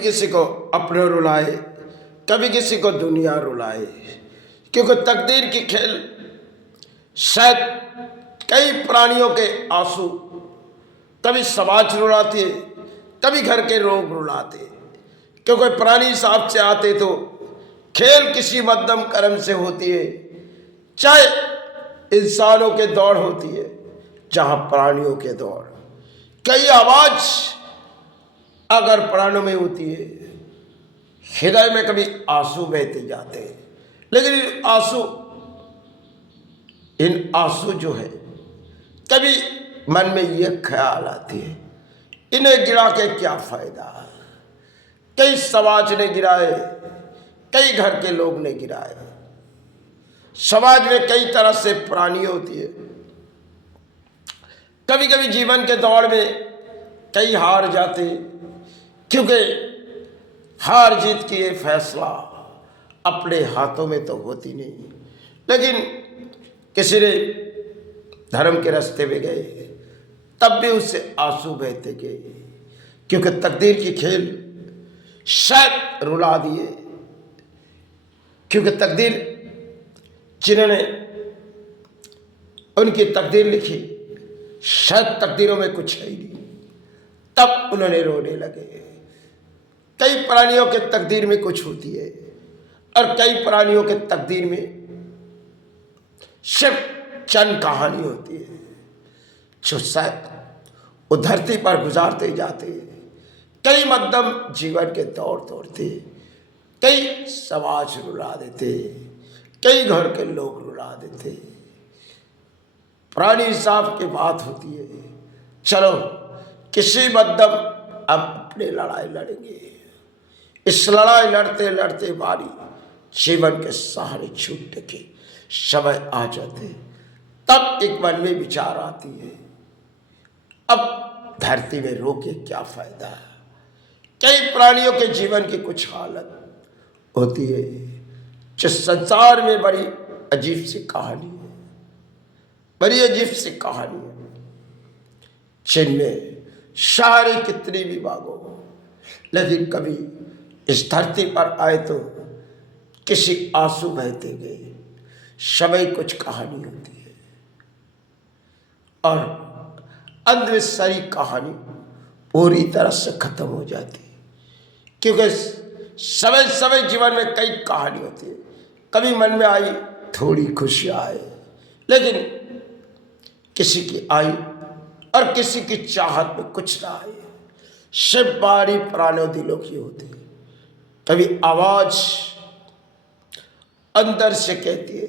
किसी को अपना रुलाए, कभी किसी को दुनिया रुलाए, क्योंकि तकदीर की खेल शायद कई प्राणियों के आंसू कभी समाज रुलाते, कभी घर के लोग रुलाते, क्योंकि प्राणी हिसाब से आते तो खेल किसी मध्यम कर्म से होती है, चाहे इंसानों के दौड़ होती है, जहां प्राणियों के दौड़। कई आवाज अगर प्राणों में होती है, हृदय में कभी आंसू बहते जाते हैं, लेकिन इन आंसू जो है कभी मन में ये ख्याल आती है, इन्हें गिरा के क्या फायदा। कई समाज ने गिराए, कई घर के लोग ने गिराए। समाज में कई तरह से प्राणी होती है। कभी कभी जीवन के दौड़ में कई हार जाते, क्योंकि हार जीत की ये फैसला अपने हाथों में तो होती नहीं। लेकिन किसी ने धर्म के रास्ते में गए, तब भी उससे आंसू बहते गए, क्योंकि तकदीर की खेल शायद रुला दिए, क्योंकि तकदीर जिन्होंने उनकी तकदीर लिखी, शायद तकदीरों में कुछ है ही नहीं, तब उन्होंने रोने लगे। कई प्राणियों के तकदीर में कुछ होती है और कई प्राणियों के तकदीर में सिर्फ चंद कहानी होती है, जो शायद वो धरती पर गुजारते जाते हैं। कई मध्यम जीवन के दौर दौड़ते, कई समाज रुला देते, कई घर के लोग रुला देते। प्राणी हिसाब की बात होती है, चलो किसी मध्यम अब अपने लड़ाई लड़ेंगे। इस लड़ाई लड़ते लड़ते बारी जीवन के सहारे छूटने के समय आ जाते, तब एक मन में विचार आती है, अब धरती में रो के क्या फायदा। कई प्राणियों के जीवन की कुछ हालत होती है जो संसार में बड़ी अजीब सी कहानी है, बड़ी अजीब सी कहानी है, जिनमें सारे कितनी भी भागो, लेकिन कभी इस धरती पर आए तो किसी आंसू बहते गए। समय कुछ कहानी होती है और अंत में सारी कहानी पूरी तरह से खत्म हो जाती है, क्योंकि समय समय जीवन में कई कहानी होती है। कभी मन में आई थोड़ी खुशी आए, लेकिन किसी की आई और किसी की चाहत में कुछ ना आए। सिर्फ बारी प्राणों दिलों की होती है। कभी आवाज अंदर से कहती है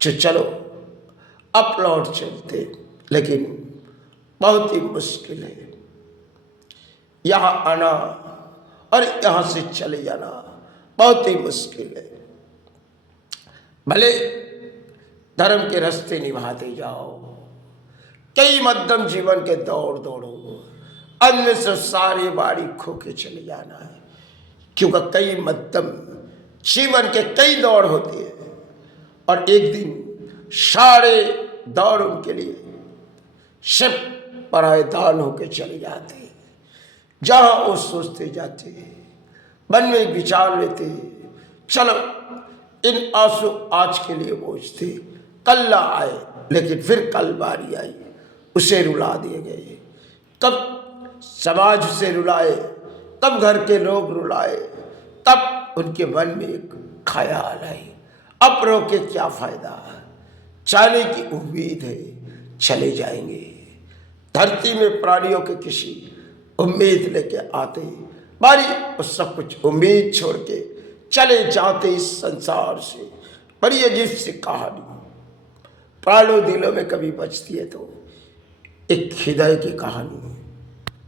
जो चलो अब लौट चलते, लेकिन बहुत ही मुश्किल है यहाँ आना और यहाँ से चले जाना, बहुत ही मुश्किल है। भले धर्म के रास्ते निभाते जाओ, कई मध्यम जीवन के दौड़ दौड़ो, अन्य से सारी बारी खो के चले जाना है, क्योंकि कई मध्यम जीवन के कई दौड़ होते हैं और एक दिन सारे दौड़ उनके लिए सिर्फ परायदान होके चले जाते हैं। जहां वो सोचते जाते हैं, मन में एक विचार लेते हैं, चलो इन आंसू आज के लिए बोझते, कल ना आए, लेकिन फिर कल बारी आई, उसे रुला दिए गए। कब समाज उसे रुलाए, तब घर के लोग रुलाए, तब उनके मन में एक ख्याल आई, अब रो के क्या फायदा, जाने की उम्मीद है, चले जाएंगे। धरती में प्राणियों के किसी उम्मीद लेके आते, बारी वो सब कुछ उम्मीद छोड़ के चले जाते इस संसार से। बड़ी अजीब सी कहानी प्राणों दिलों में कभी बचती है तो एक हृदय की कहानी।